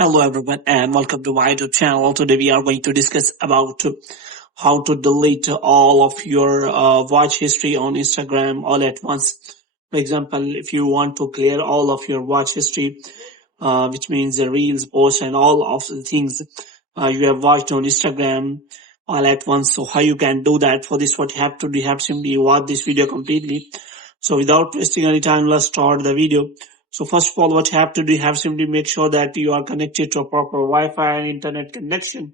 Hello everyone and welcome to my YouTube channel. Today we are going to discuss about how to delete all of your watch history on Instagram all at once. For example, if you want to clear all of your watch history, which means the reels, posts and all of the things you have watched on Instagram all at once. So how you can do that? For this, what you have to do, you have to simply watch this video completely. So without wasting any time, let's start the video. So first of all, what you have to do, you have to simply make sure that you are connected to a proper Wi-Fi and internet connection.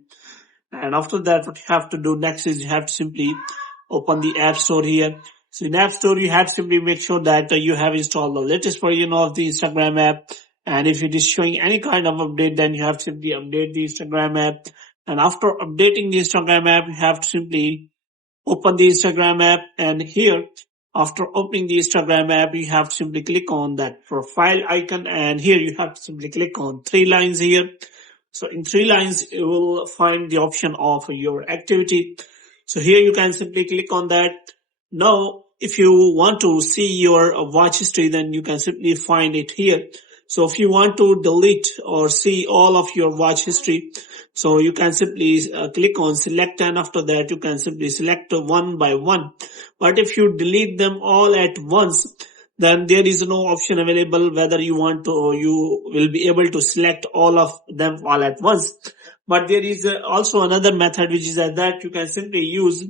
And after that, what you have to do next is you have to simply open the App Store here. So in App Store, you have to simply make sure that you have installed the latest version of the Instagram app. And if it is showing any kind of update, then you have to simply update the Instagram app. And after updating the Instagram app, you have to simply open the Instagram app, and here after opening the Instagram app you have to simply click on that profile icon, and here you have to simply click on three lines here. So in three lines you will find the option of your activity. So here you can simply click on that. Now if you want to see your watch history, then you can simply find it here. So if you want to delete or see all of your watch history, so you can simply click on select, and after that you can simply select one by one. But if you delete them all at once, then there is no option available whether you want to, or you will be able to select all of them all at once. But there is also another method, which is that you can simply use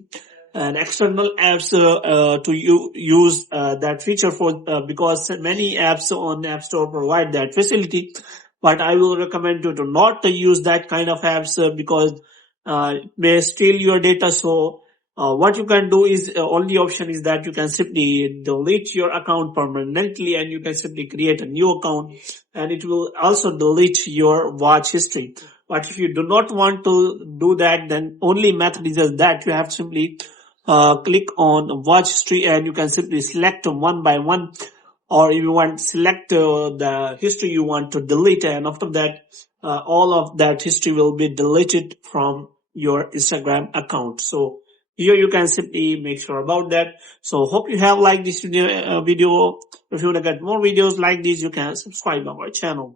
an external apps to use that feature for because many apps on App Store provide that facility. But I will recommend you to not to use that kind of apps because it may steal your data. So what you can do is only option is that you can simply delete your account permanently, and you can simply create a new account, and it will also delete your watch history. But if you do not want to do that, then only method is that you have to simply click on watch history, and you can simply select one by one, or if you want select the history you want to delete, and after that all of that history will be deleted from your Instagram account. So here you can simply make sure about that. So hope you have liked this video. If you want to get more videos like this, you can subscribe our channel.